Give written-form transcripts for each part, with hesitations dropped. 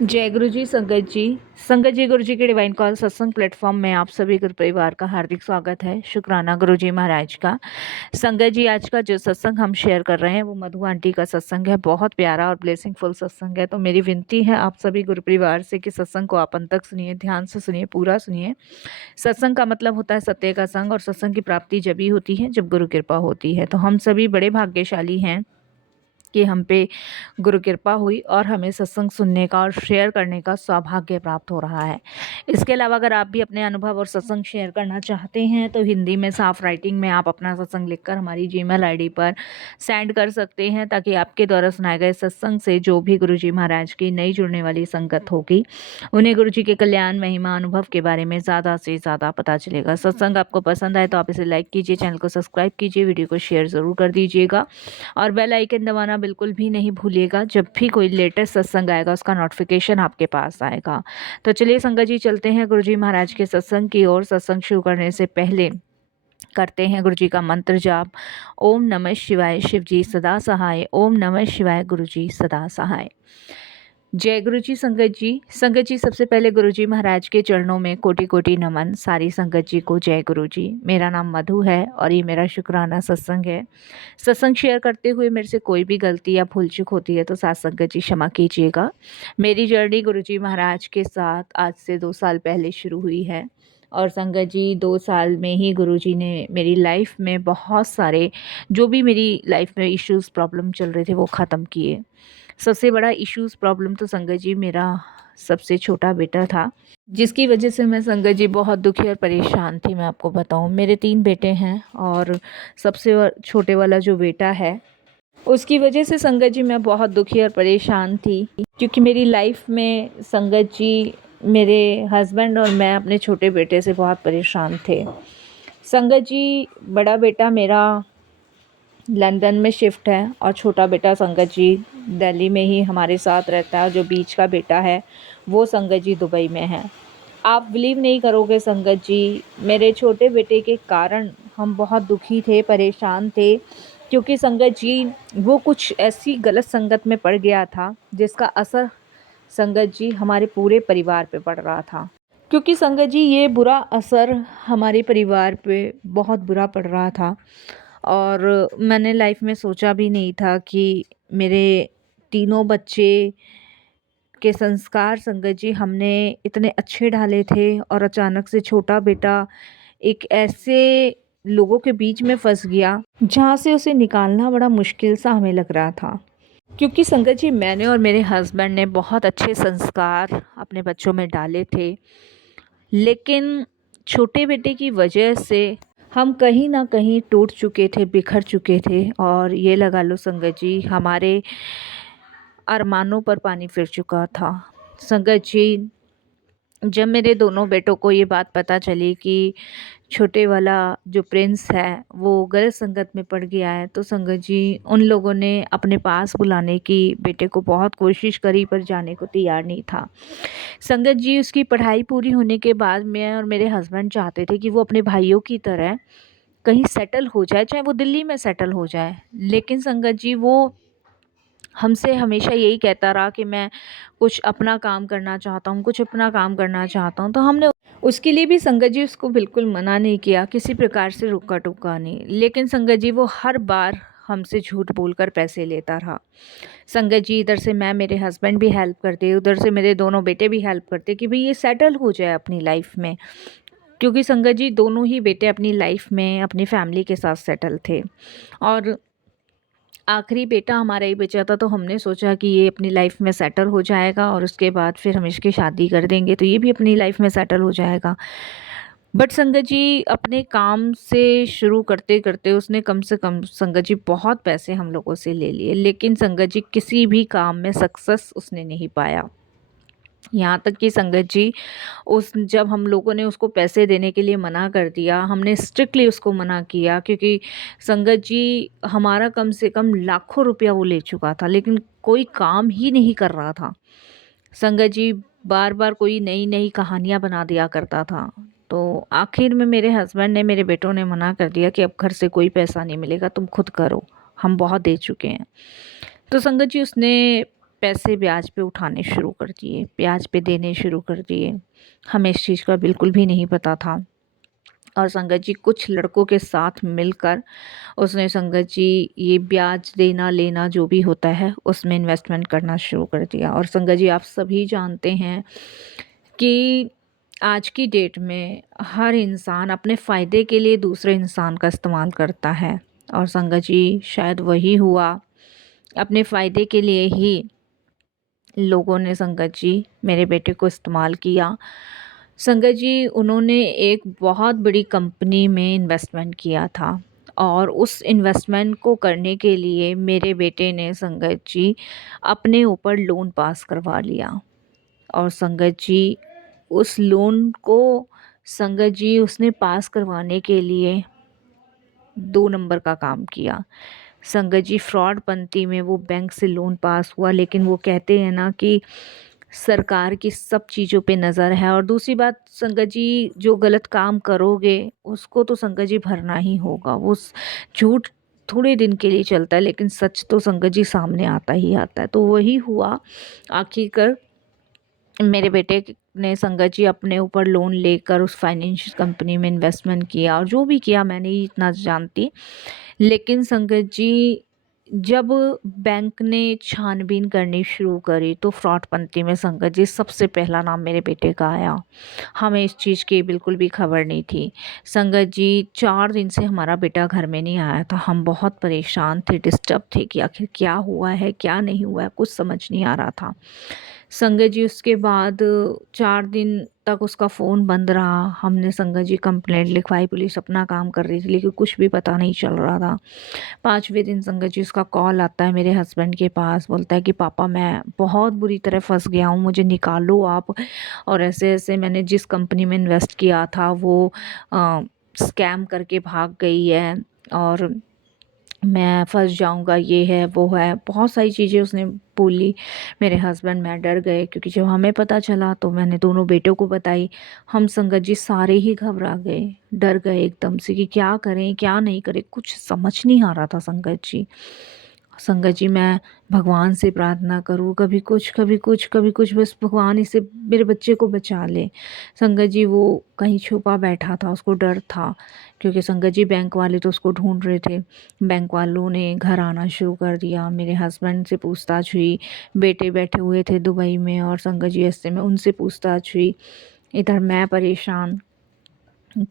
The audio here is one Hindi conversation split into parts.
जय गुरु जी। संगत जी गुरु जी के डिवाइन कॉल सत्संग प्लेटफॉर्म में आप सभी गुरु परिवार का हार्दिक स्वागत है। शुक्राना गुरु जी महाराज का। संगत जी, आज का जो सत्संग हम शेयर कर रहे हैं वो मधु आंटी का सत्संग है। बहुत प्यारा और ब्लेसिंगफुल सत्संग है। तो मेरी विनती है आप सभी गुरु परिवार से कि सत्संग को आप अंत तक सुनिए, ध्यान से सुनिए, पूरा सुनिए। सत्संग का मतलब होता है सत्य का संग, और सत्संग की प्राप्ति जब ही होती है जब गुरु कृपा होती है। तो हम सभी बड़े भाग्यशाली हैं कि हम पे गुरु कृपा हुई और हमें सत्संग सुनने का और शेयर करने का सौभाग्य प्राप्त हो रहा है। इसके अलावा अगर आप भी अपने अनुभव और सत्संग शेयर करना चाहते हैं तो हिंदी में साफ राइटिंग में आप अपना सत्संग लिखकर हमारी जीमेल आईडी पर सेंड कर सकते हैं, ताकि आपके द्वारा सुनाए गए सत्संग से जो भी गुरु जी महाराज की नई जुड़ने वाली संगत होगी उन्हें गुरु जी के कल्याण, महिमा, अनुभव के बारे में ज़्यादा से ज़्यादा पता चलेगा। सत्संग आपको पसंद आए तो आप इसे लाइक कीजिए, चैनल को सब्सक्राइब कीजिए, वीडियो को शेयर ज़रूर कर दीजिएगा और बेल आइकन दबाना बिल्कुल भी नहीं भूलिएगा। जब भी कोई लेटेस्ट सत्संग आएगा उसका नोटिफिकेशन आपके पास आएगा। तो चलिए संगत जी, चलते हैं गुरु जी महाराज के सत्संग की ओर। सत्संग शुरू करने से पहले करते हैं गुरु जी का मंत्र जाप। ओम नमः शिवाय, शिव जी सदा सहाय। ओम नमः शिवाय, गुरु जी सदा सहाय। जय गुरु जी। संगत जी सबसे पहले गुरु जी महाराज के चरणों में कोटि कोटि नमन। सारी संगत जी को जय गुरु जी। मेरा नाम मधु है और ये मेरा शुक्राना सत्संग है। सत्संग शेयर करते हुए मेरे से कोई भी गलती या भूल चूक होती है तो साथ संगत जी क्षमा कीजिएगा। मेरी जर्नी गुरु जी महाराज के साथ आज से 2 साल पहले शुरू हुई है और संगत जी 2 साल में ही गुरु जी ने मेरी लाइफ में बहुत सारे जो भी मेरी लाइफ में इश्यूज़ प्रॉब्लम चल रहे थे वो ख़त्म किए। सबसे बड़ा इश्यूज़ प्रॉब्लम तो संगत जी मेरा सबसे छोटा बेटा था, जिसकी वजह से मैं संगत जी बहुत दुखी और परेशान थी। मैं आपको बताऊं, मेरे 3 बेटे हैं और सबसे छोटे वाला जो बेटा है उसकी वजह से संगत जी मैं बहुत दुखी और परेशान थी, क्योंकि मेरी लाइफ में संगत जी मेरे हस्बैंड और मैं अपने छोटे बेटे से बहुत परेशान थे। संगत जी बड़ा बेटा मेरा लंदन में शिफ्ट है और छोटा बेटा संगत जी दिल्ली में ही हमारे साथ रहता है। जो बीच का बेटा है वो संगत जी दुबई में है। आप बिलीव नहीं करोगे संगत जी, मेरे छोटे बेटे के कारण हम बहुत दुखी थे, परेशान थे, क्योंकि संगत जी वो कुछ ऐसी गलत संगत में पड़ गया था जिसका असर संगत जी हमारे पूरे परिवार पे पड़ रहा था। क्योंकि संगत जी ये बुरा असर हमारे परिवार पे बहुत बुरा पड़ रहा था और मैंने लाइफ में सोचा भी नहीं था कि मेरे तीनों बच्चे के संस्कार संगत जी हमने इतने अच्छे डाले थे और अचानक से छोटा बेटा एक ऐसे लोगों के बीच में फंस गया जहाँ से उसे निकालना बड़ा मुश्किल सा हमें लग रहा था। क्योंकि संगत जी मैंने और मेरे हस्बैंड ने बहुत अच्छे संस्कार अपने बच्चों में डाले थे, लेकिन छोटे बेटे की वजह से हम कहीं ना कहीं टूट चुके थे, बिखर चुके थे और ये लगा लो संगत जी हमारे अरमानों पर पानी फिर चुका था। संगत जी जब मेरे दोनों बेटों को ये बात पता चली कि छोटे वाला जो प्रिंस है वो गलत संगत में पड़ गया है, तो संगत जी उन लोगों ने अपने पास बुलाने की बेटे को बहुत कोशिश करी पर जाने को तैयार नहीं था। संगत जी उसकी पढ़ाई पूरी होने के बाद मैं और मेरे हस्बैंड चाहते थे कि वो अपने भाइयों की तरह कहीं सेटल हो जाए, चाहे वो दिल्ली में सेटल हो जाए। लेकिन संगत जी वो हमसे हमेशा यही कहता रहा कि मैं कुछ अपना काम करना चाहता हूँ, कुछ अपना काम करना चाहता हूँ। तो हमने उसके लिए भी संगत जी उसको बिल्कुल मना नहीं किया, किसी प्रकार से रोका टोका नहीं। लेकिन संगत जी वो हर बार हमसे झूठ बोलकर पैसे लेता रहा। संगत जी इधर से मैं, मेरे हस्बैंड भी हेल्प करते, उधर से मेरे दोनों बेटे भी हेल्प करते कि भाई ये सेटल हो जाए अपनी लाइफ में, क्योंकि संगत जी दोनों ही बेटे अपनी लाइफ में अपनी फैमिली के साथ सेटल थे और आखिरी बेटा हमारा ही बचा था। तो हमने सोचा कि ये अपनी लाइफ में सेटल हो जाएगा और उसके बाद फिर हम इसकी शादी कर देंगे तो ये भी अपनी लाइफ में सेटल हो जाएगा। बट संगत जी अपने काम से शुरू करते करते उसने कम से कम संगत जी बहुत पैसे हम लोगों से ले लिए, लेकिन संगत जी किसी भी काम में सक्सेस उसने नहीं पाया। यहाँ तक कि संगत जी उस जब हम लोगों ने उसको पैसे देने के लिए मना कर दिया, हमने स्ट्रिक्टली उसको मना किया, क्योंकि संगत जी हमारा कम से कम लाखों रुपया वो ले चुका था लेकिन कोई काम ही नहीं कर रहा था। संगत जी बार बार कोई नई नई कहानियाँ बना दिया करता था। तो आखिर में मेरे हस्बैंड ने, मेरे बेटों ने मना कर दिया कि अब घर से कोई पैसा नहीं मिलेगा, तुम खुद करो, हम बहुत दे चुके हैं। तो संगत जी उसने पैसे ब्याज पे उठाने शुरू कर दिए, ब्याज पे देने शुरू कर दिए। हमें इस चीज़ का बिल्कुल भी नहीं पता था और संगत जी कुछ लड़कों के साथ मिलकर उसने संगत जी ये ब्याज देना लेना जो भी होता है उसमें इन्वेस्टमेंट करना शुरू कर दिया। और संगत जी आप सभी जानते हैं कि आज की डेट में हर इंसान अपने फ़ायदे के लिए दूसरे इंसान का इस्तेमाल करता है और संगत जी शायद वही हुआ। अपने फ़ायदे के लिए ही लोगों ने संगत जी मेरे बेटे को इस्तेमाल किया। संगत जी उन्होंने एक बहुत बड़ी कंपनी में इन्वेस्टमेंट किया था और उस इन्वेस्टमेंट को करने के लिए मेरे बेटे ने संगत जी अपने ऊपर लोन पास करवा लिया। और संगत जी उस लोन को संगत जी उसने पास करवाने के लिए 2 नंबर का काम किया। संगत जी फ्रॉड पंथी में वो बैंक से लोन पास हुआ, लेकिन वो कहते हैं ना कि सरकार की सब चीज़ों पे नज़र है। और दूसरी बात संगत जी जो गलत काम करोगे उसको तो संगत जी भरना ही होगा। वो झूठ थोड़े दिन के लिए चलता है लेकिन सच तो संगत जी सामने आता ही आता है। तो वही हुआ आखिरकार मेरे बेटे ने संगत जी अपने ऊपर लोन लेकर उस फाइनेंशियल कंपनी में इन्वेस्टमेंट किया और जो भी किया मैं नहीं इतना जानती। लेकिन संगत जी जब बैंक ने छानबीन करनी शुरू करी तो फ्रॉड पंथी में संगत जी सबसे पहला नाम मेरे बेटे का आया। हमें इस चीज़ की बिल्कुल भी खबर नहीं थी। संगत जी 4 दिन से हमारा बेटा घर में नहीं आया था। हम बहुत परेशान थे, डिस्टर्ब थे कि आखिर क्या हुआ है क्या नहीं हुआ है, कुछ समझ नहीं आ रहा था। संगत जी उसके बाद 4 दिन तक उसका फ़ोन बंद रहा। हमने संगत जी कंप्लेंट लिखवाई, पुलिस अपना काम कर रही थी लेकिन कुछ भी पता नहीं चल रहा था। 5वें दिन संगत जी उसका कॉल आता है मेरे हस्बैंड के पास, बोलता है कि पापा मैं बहुत बुरी तरह फँस गया हूँ, मुझे निकालो आप। और ऐसे-ऐसे मैंने जिस कंपनी में इन्वेस्ट किया था वो स्कैम करके भाग गई है और मैं फँस जाऊँगा, ये है, वो है, बहुत सारी चीज़ें उसने बोली। मेरे हस्बैंड मैं डर गए क्योंकि जब हमें पता चला तो मैंने दोनों बेटों को बताई। हम संगत जी सारे ही घबरा गए, डर गए एकदम से कि क्या करें, क्या नहीं करें, कुछ समझ नहीं आ रहा था संगत जी। संगत जी मैं भगवान से प्रार्थना करूँ, कभी कुछ, कभी कुछ, कभी कुछ, बस भगवान इसे मेरे बच्चे को बचा ले। संगत जी वो कहीं छुपा बैठा था, उसको डर था क्योंकि संगत जी बैंक वाले तो उसको ढूँढ रहे थे। बैंक वालों ने घर आना शुरू कर दिया, मेरे हस्बैंड से पूछताछ हुई, बेटे बैठे हुए थे दुबई में और संगत जी ऐसे में उनसे पूछताछ हुई। इधर मैं परेशान,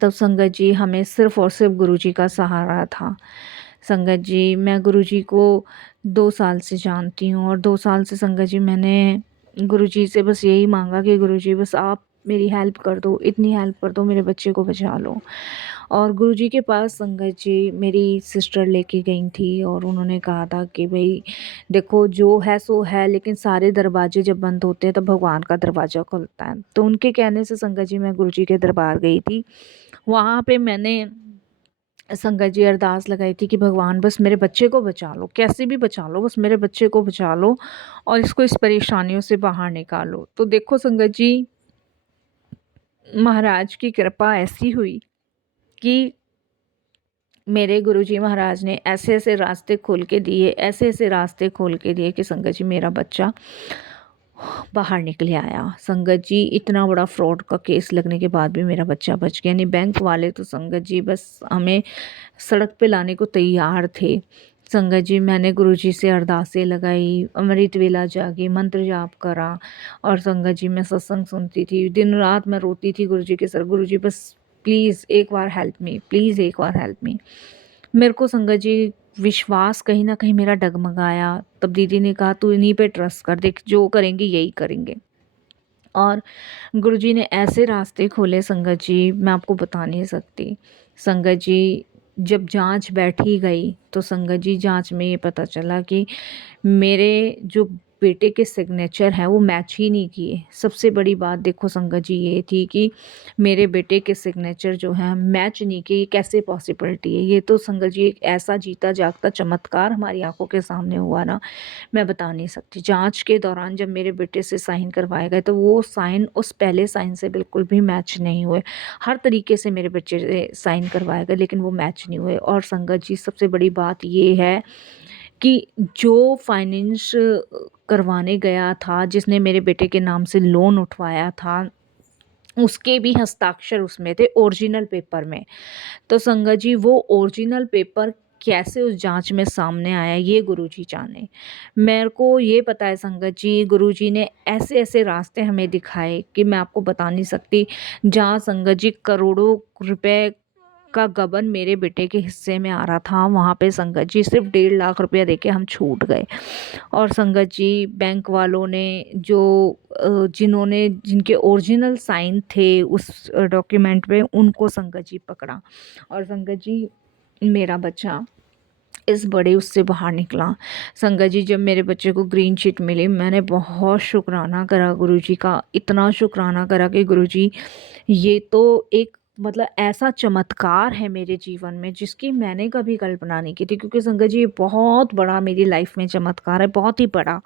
तब संगत जी हमें सिर्फ़ और सिर्फ़ गुरुजी का सहारा था। संगत जी मैं गुरुजी को 2 साल से जानती हूँ और 2 साल से संगत जी मैंने गुरुजी से बस यही माँगा कि गुरुजी बस आप मेरी हेल्प कर दो, इतनी हेल्प कर दो, मेरे बच्चे को बचा लो। और गुरुजी के पास संगत जी मेरी सिस्टर लेके गई थी और उन्होंने कहा था कि भई देखो जो है सो है, लेकिन सारे दरवाजे जब बंद होते हैं तब भगवान का दरवाज़ा खुलता है। तो उनके कहने से संगत जी मैं गुरुजी के दरबार गई थी। वहाँ पे मैंने संगत जी अरदास लगाई थी कि भगवान बस मेरे बच्चे को बचा लो, कैसे भी बचा लो, बस मेरे बच्चे को बचा लो और इसको इस परेशानियों से बाहर निकालो। तो देखो संगत जी महाराज की कृपा ऐसी हुई कि मेरे गुरुजी महाराज ने ऐसे-ऐसे रास्ते खोल के दिए, ऐसे-ऐसे रास्ते खोल के दिए कि संगत जी मेरा बच्चा बाहर निकल आया। संगत जी इतना बड़ा फ्रॉड का केस लगने के बाद भी मेरा बच्चा बच गया। यानी बैंक वाले तो संगत जी बस हमें सड़क पे लाने को तैयार थे। संगत जी मैंने गुरुजी से अरदासें लगाई, अमृत वेला जागी, मंत्र जाप करा और संगत जी मैं सत्संग सुनती थी। दिन-रात मैं रोती थी गुरुजी के सर, गुरुजी बस प्लीज़ एक बार हेल्प मी, प्लीज़ एक बार हेल्प मी। मेरे को संगत जी विश्वास कहीं न कहीं मेरा डगमगाया। तब दीदी ने कहा तू इन्हीं पे ट्रस्ट कर, देख जो करेंगे यही करेंगे। और गुरुजी ने ऐसे रास्ते खोले संगत जी मैं आपको बता नहीं सकती। संगत जी जब जाँच बैठी गई तो संगत जी जाँच में ये पता चला कि मेरे जो बेटे के सिग्नेचर हैं वो मैच ही नहीं किए। सबसे बड़ी बात देखो संगत जी ये थी कि मेरे बेटे के सिग्नेचर जो हैं मैच नहीं किए, ये कैसे पॉसिबिलिटी है? ये तो संगत जी एक ऐसा जीता जागता चमत्कार हमारी आँखों के सामने हुआ ना, मैं बता नहीं सकती। जाँच के दौरान जब मेरे बेटे से साइन करवाए गए तो वो साइन उस पहले साइन से बिल्कुल भी मैच नहीं हुए। हर तरीके से मेरे बच्चे से साइन करवाए गए लेकिन वो मैच नहीं हुए। और संगत जी सबसे बड़ी बात ये है कि जो फाइनेंस करवाने गया था, जिसने मेरे बेटे के नाम से लोन उठवाया था, उसके भी हस्ताक्षर उसमें थे ओरिजिनल पेपर में। तो संगत जी वो ओरिजिनल पेपर कैसे उस जांच में सामने आया ये गुरुजी जाने। मेरे को ये पता है संगत जी, गुरुजी ने ऐसे ऐसे रास्ते हमें दिखाए कि मैं आपको बता नहीं सकती। जहाँ संगत जी करोड़ों रुपए का गबन मेरे बेटे के हिस्से में आ रहा था, वहाँ पे संगत जी सिर्फ 1.5 लाख रुपया देके हम छूट गए। और संगत जी बैंक वालों ने जो जिन्होंने जिनके ओरिजिनल साइन थे उस डॉक्यूमेंट पे, उनको संगत जी पकड़ा। और संगत जी मेरा बच्चा इस बड़े उससे बाहर निकला। संगत जी जब मेरे बच्चे को ग्रीन शीट मिली, मैंने बहुत शुक्राना करा गुरुजी का, इतना शुक्राना करा कि गुरुजी ये तो एक मतलब ऐसा चमत्कार है मेरे जीवन में जिसकी मैंने कभी कल्पना नहीं की थी। क्योंकि संगत जी ये बहुत बड़ा मेरी लाइफ में चमत्कार है, बहुत ही बड़ा।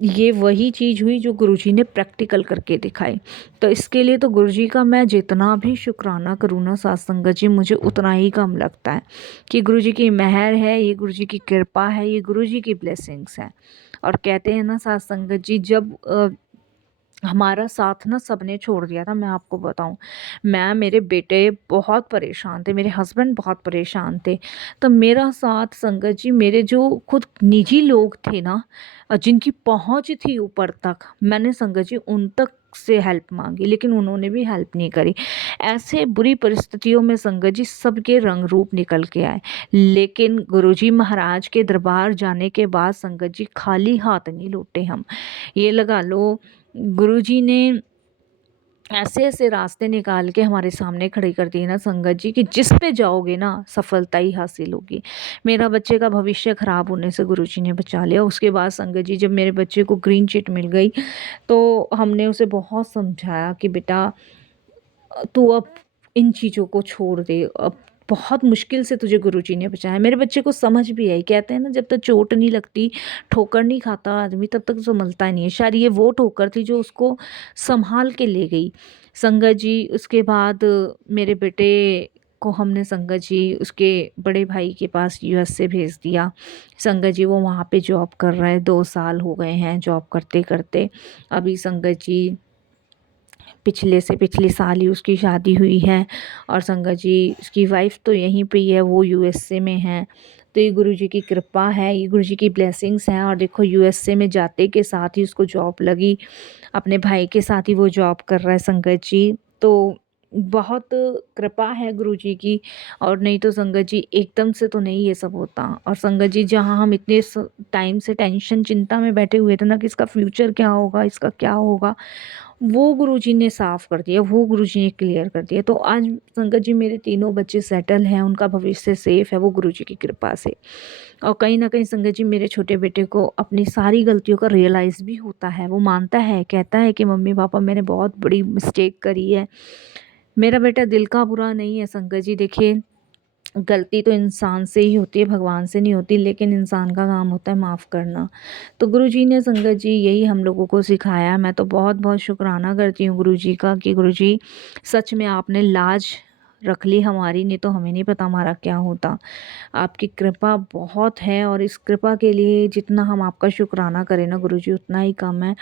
ये वही चीज़ हुई जो गुरुजी ने प्रैक्टिकल करके दिखाई। तो इसके लिए तो गुरुजी का मैं जितना भी शुक्राना करूँ ना साथ संगत जी, मुझे उतना ही कम लगता है कि गुरुजी की मेहर है, ये गुरुजी की कृपा है, ये गुरुजी की ब्लेसिंग्स है। और कहते हैं ना साथ संगत जी, जब हमारा साथ ना सबने छोड़ दिया था, मैं आपको बताऊं, मैं मेरे बेटे बहुत परेशान थे, मेरे हस्बैंड बहुत परेशान थे। तो मेरा साथ संगत जी, मेरे जो खुद निजी लोग थे ना, जिनकी पहुंच थी ऊपर तक, मैंने संगत जी उन तक से हेल्प मांगी, लेकिन उन्होंने भी हेल्प नहीं करी। ऐसे बुरी परिस्थितियों में संगत जी सबके रंग रूप निकल के आए। लेकिन गुरुजी महाराज के दरबार जाने के बाद संगत जी खाली हाथ नहीं लौटे हम। ये लगा लो गुरुजी ने ऐसे ऐसे रास्ते निकाल के हमारे सामने खड़े कर दिए ना संगत जी, कि जिस पे जाओगे ना सफलता ही हासिल होगी। मेरा बच्चे का भविष्य खराब होने से गुरुजी ने बचा लिया। उसके बाद संगत जी जब मेरे बच्चे को ग्रीन चिट मिल गई, तो हमने उसे बहुत समझाया कि बेटा तू अब इन चीज़ों को छोड़ दे, अब बहुत मुश्किल से तुझे गुरुजी ने बचाया। मेरे बच्चे को समझ भी आई। कहते हैं ना, जब तक चोट नहीं लगती, ठोकर नहीं खाता आदमी, तब तक संभलता नहीं है। शायद ये वो ठोकर थी जो उसको संभाल के ले गई। संगत जी उसके बाद मेरे बेटे को हमने संगत जी उसके बड़े भाई के पास यूएस से भेज दिया। संगत जी वो वहाँ पे जॉब कर रहा है, 2 साल हो गए हैं जॉब करते करते। अभी संगत जी पिछले से पिछले साल ही उसकी शादी हुई है। और संगत जी उसकी वाइफ तो यहीं पे ही है, वो यूएसए में है। तो ये गुरुजी की कृपा है, ये गुरुजी की ब्लेसिंग्स हैं। और देखो यूएसए में जाते के साथ ही उसको जॉब लगी, अपने भाई के साथ ही वो जॉब कर रहा है संगत जी। तो बहुत कृपा है गुरुजी की। और नहीं तो संगत जी एकदम से तो नहीं ये सब होता। और संगत जी जहाँ हम इतने टाइम से टेंशन चिंता में बैठे हुए थे ना कि इसका फ्यूचर क्या होगा, इसका क्या होगा, वो गुरुजी ने साफ़ कर दिया, वो गुरुजी ने क्लियर कर दिया। तो आज संगत जी मेरे तीनों बच्चे सेटल हैं, उनका भविष्य सेफ है, वो गुरुजी की कृपा से। और कहीं न कहीं संगत जी मेरे छोटे बेटे को अपनी सारी गलतियों का रियलाइज़ भी होता है। वो मानता है, कहता है कि मम्मी पापा मैंने बहुत बड़ी मिस्टेक करी है। मेरा बेटा दिल का बुरा नहीं है संगत जी। देखिए गलती तो इंसान से ही होती है, भगवान से नहीं होती, लेकिन इंसान का काम होता है माफ़ करना। तो गुरुजी ने संगत जी यही हम लोगों को सिखाया। मैं तो बहुत-बहुत शुकराना करती हूँ गुरुजी का कि गुरुजी सच में आपने लाज रख ली हमारी, नहीं तो हमें नहीं पता हमारा क्या होता। आपकी कृपा बहुत है और इस कृपा के लिए जितना हम आपका शुकराना करें ना गुरुजी उतना ही कम है।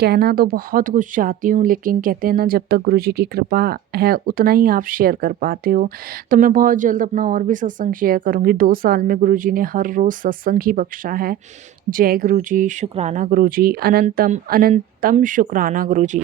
कहना तो बहुत कुछ चाहती हूँ, लेकिन कहते हैं ना, जब तक गुरुजी की कृपा है उतना ही आप शेयर कर पाते हो। तो मैं बहुत जल्द अपना और भी सत्संग शेयर करूँगी। 2 साल में गुरुजी ने हर रोज़ सत्संग ही बख्शा है। जय गुरुजी, शुकराना गुरुजी, अनंतम अनंतम शुकराना गुरुजी।